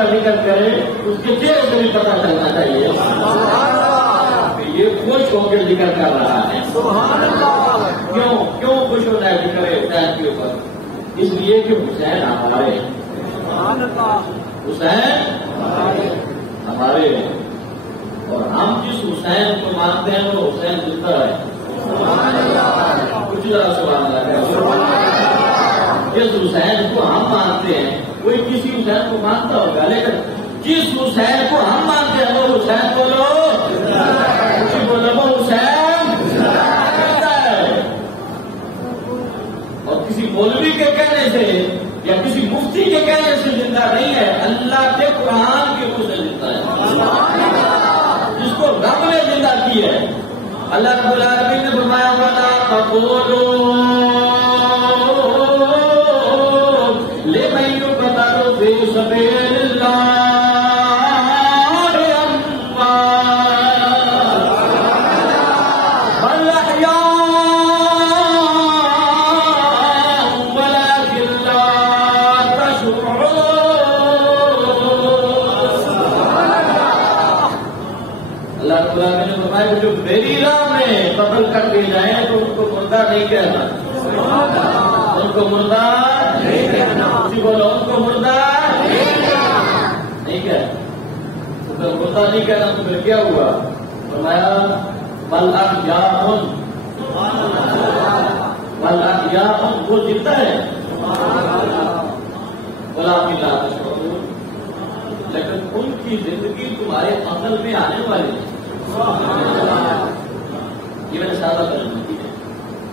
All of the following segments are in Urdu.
کا ذکر کرے اس کے چہرے سے بھی پتہ چلنا چاہیے کہ یہ خوش ہو کے ذکر کر رہا ہے. کیوں خوش ہوتا ہے ذکر حسین کے اوپر؟ اس لیے کہ حسین ہمارے ہمارے اور ہم جس حسین کو مانتے ہیں وہ حسین زندہ ہے. کچھ ذرا سبحان اللہ ہے. جس حسین کو ہم مانتے ہیں کوئی کسی حسین کو مانتا ہوگا، لیکن جس حسین کو ہم مانتے ہیں وہ حسین بولو وہ حسین ہے. اور کسی مولوی کے کہنے سے یا کسی مفتی کے کہنے سے زندہ نہیں ہے، اللہ کے قرآن کے روح سے زندہ ہے، جس کو رب نے زندہ کی ہے. اللہ رب العالمین نے فرمایا وَلَا تَقُولُوا لِمَن يُقْتَلُ فِي سَبِيلِ اللَّهِ أَمْوَاتٌ بَلْ أَحْيَاءٌ وَلَكِنْ لَا تَشْعُرُونَ. اللہ رب العالمین نے فرمایا جو میری راہ میں قتل کر دیے جائیں تو ان کو مردہ نہیں کہنا، ان کو مردہ نہیں کہنا. بولو ان کو مردہ نہیں کہنا. مردہ نہیں کہنا تو پھر کیا ہوا؟ فرمایا بل احیاء وہ زندہ ہے ولکن لا تشعرون، لیکن ان کی زندگی تمہارے عقل میں آنے والی ہے. یہ میں نے سادہ ترجمہ کی ہے.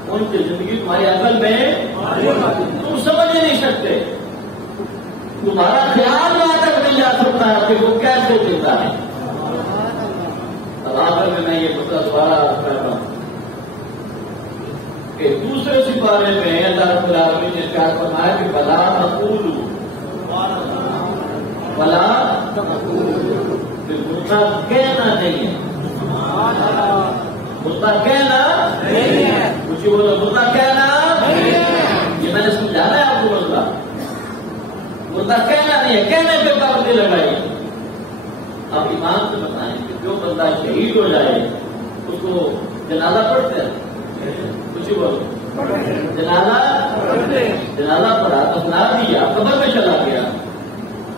ان کی زندگی تمہاری عقل میں تم سمجھ نہیں سکتے، تمہارا خیال وہاں تک نہیں جا سکتا کہ وہ کیسے زندہ ہے. اب آخر میں یہ مسئلہ دوبارہ کرتا ہوں کہ دوسرے سپارے میں اللہ رب العالمین نے ارشاد فرمایا کہ بلا تقولوا مردہ کہنا نہیں ہے، مردہ کہنا نہیں ہے. کچھ بولو مردہ کہنا نہیں ہے. یہ میں نے سمجھانا ہے آپ کو. مردہ کہنا نہیں ہے، کہنے پہ پابندی لگائی. اب ایمان سے بتائیں کہ جو بندہ شہید ہو جائے اس کو جنازہ پڑھتے ہیں. کچھ بولو جنازہ پڑھا، دفنا دیا، قبر میں چلا گیا.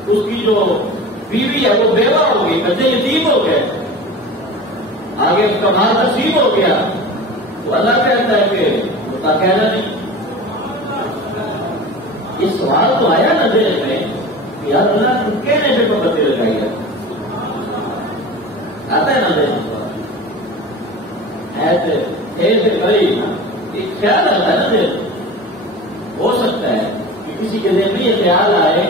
اس کی جو بیوی ہے وہ بیوہ ہو گئی، بچے یتیم ہو گئے، آگے اس کا مال نصیب ہو گیا. تو اللہ کہتا ہے کہ مردہ کہنا نہیں. یہ سوال تو آیا نا دل میں کہ یار اللہ تم کہنے پہ پابندی لگائی ہے. آتا ہے نا دل ایسے بھائی ایک خیال آتا ہے نا دل. ہو سکتا ہے کہ کسی کے دل میں یہ خیال آئے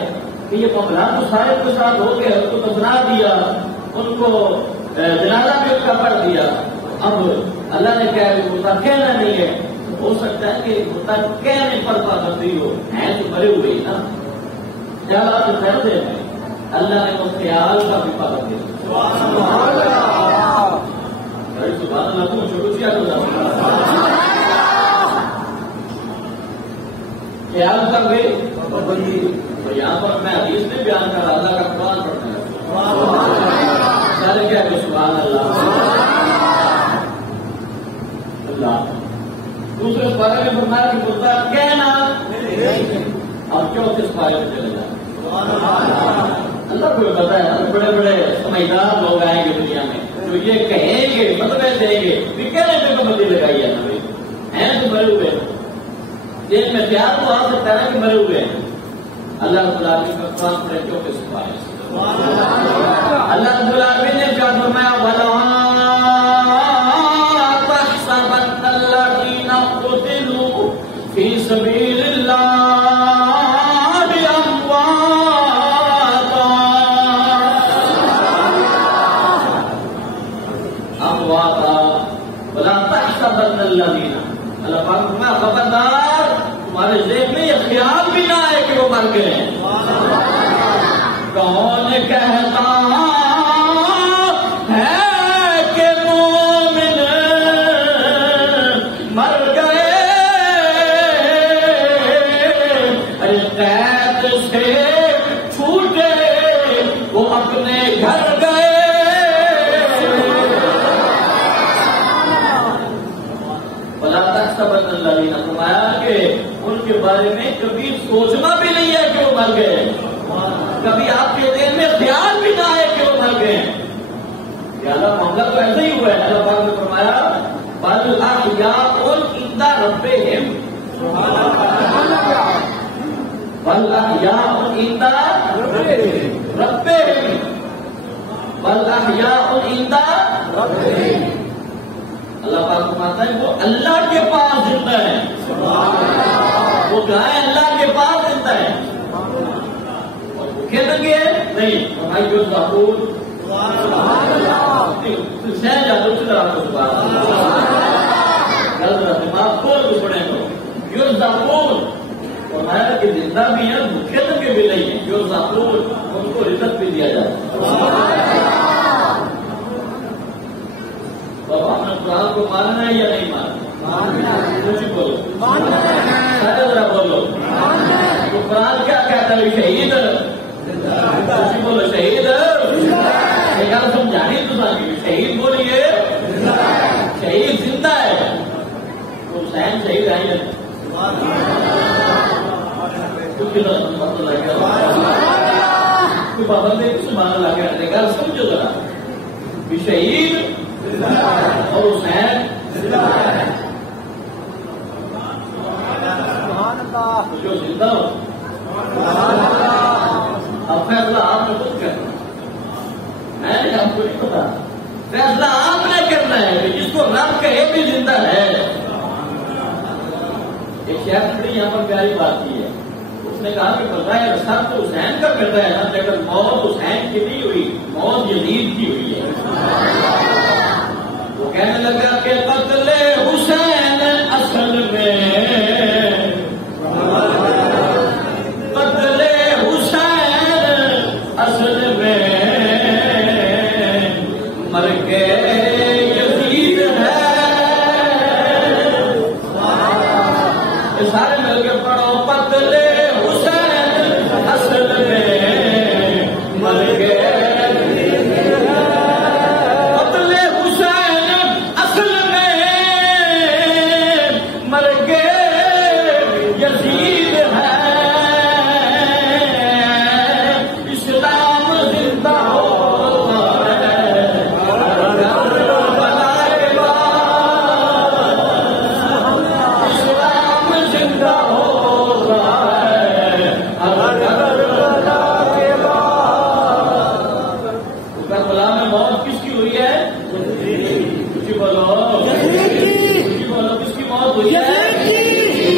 کہ یہ معاملہ تو سارے کے ساتھ ہو گیا، اس کو دفنا دیا، ان کو جنازہ بھی اس کا پڑھ دیا، اب اللہ نے کہا کہ مردہ کہنا نہیں ہے. ہو سکتا ہے کہ مردہ کہنے پر پابندی ہو، ہیں تو مرے ہوئے نا. جب آپ کرتے ہیں اللہ نے وہ خیال کا بھی پابندی. سبحان اللہ کو شروع کیا خیال کر گئے پابندی. تو یہاں پر میں حدیث میں بیان کر رہا اللہ کا قرآن پڑھنے لگا. کیا کہ سبحان اللہ. اللہ دوسرے پارے میں فرمایا کہ مردہ کہنا اور چوتھے پارے میں چلے جائیں. اللہ کو پتا ہے بڑے بڑے سمجھدار لوگ آئیں گے دنیا میں تو یہ کہیں گے، فتوے دیں گے کہ کہنے پہ پابندی لگائی ہے نا بھائی، ہیں تو مرے ہوئے. دل میں پیار تو آ سکتا ہے نا کہ مرے ہوئے ہیں. اللہ رب العالمین کا قرآن پڑھے چوتھے پارے سے اللہ رب العالمین نے کیا فرمایا وَلَا تَحْسَبَنَّ الَّذِينَ قُتِلُوا فِي سَبِيلِ اللَّهِ أَمْوَاتًا وَلَا تَحْسَبَنَّ الَّذِينَ. اللہ پاک فرمایا خبردار تمہارے ذہن میں یہ خیال بھی نہ آئے کہ وہ مر گئے ہیں. کون کہتا ہے کہ مومن مر گئے؟ ارے قید سے چھوٹے کے بارے میں کبھی سوچنا بھی نہیں ہے کہ وہ مر گئے، کبھی آپ کے دل میں خیال بھی نہ آئے کہ وہ مر گئے ہیں۔ معاملہ تو ایسا ہی ہوا ہے۔ اللہ پاک نے فرمایا بل احیاء عند ربہم، بل احیاء عند ربہم، بل احیاء عند ربہم۔ اللہ پاک فرماتا ہے وہ اللہ کے پاس زندہ ہے، وہ کہاں ہے؟ اللہ کے پاس زندہ ہے۔ اور بھوکے لگے نہیں، بھائی جو ضابور سہ جاتے دماغ کھول کے پڑے تو جو ضابور فرمایا کہ زندہ بھی ہے، بھوکے لگے بھی نہیں ہے، جو ضابور ان کو رزق بھی دیا جاتا ہے۔ اب ہم نے قرآن کو ماننا ہے یا نہیں ماننا؟ کچھ بولو، ذرا بولو تو قرآن کیا کہتا ہے؟ شہید کچھ بولو، شہید گل سمجھانی تو ساری، شہید بولیے، شہید زندہ ہے، تو حسین شہید آئی ہے، پابندی کچھ مان لا کے گل سمجھو ذرا، شہید اور حسین جو زندہ ہو، اب فیصلہ آپ نے خود کرنا، میں نے آپ کو نہیں پتا، فیصلہ آپ نے کرنا ہے کہ جس کو رب کہے بھی زندہ ہے۔ ایک شیخ نے یہاں پر پیاری بات کی ہے، اس نے کہا کہ بظاہر سب تو حسین کا کرتا ہے نا، لیکن موت حسین کی نہیں ہوئی، موت یزید کی ہوئی ہے۔ وہ کہنے لگا کہ قتل حسین اصل میں، قتل حسین اصل میں مر کے یزید ہے۔ سارے مل کے پڑھو، قتل حسین اصل میں مر کے، قتل حسین اصل میں مر کے یزید ہے۔ اسلام زندہ ہوتا ہے کربلا کے بعد، اسلام زندہ ہوتا ہے کربلا کے بعد۔ کربلا میں موت کس کی ہوئی ہے؟ کچھ بولو، کچھ بولو، کس کی موت ہوئی ہے؟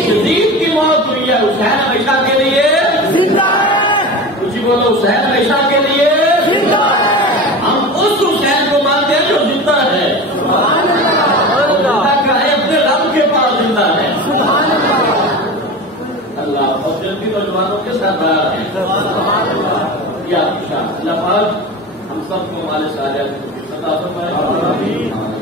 یزید کی موت ہوئی ہے۔ حسین ہمیشہ کے لیے زندہ ہے، کچھ بولو، حسین ہمیشہ کے لیے زندہ ہے۔ ہم اس حسین کو مانتے ہیں جو زندہ ہے، زندہ کا ہے، اپنے رب کے پاس زندہ ہے۔ اللہ اور جلدی نوجوانوں کے ساتھ رہا ہے یا اللہ پاک ہم سب کو ہمارے سارے عطا فرمائے۔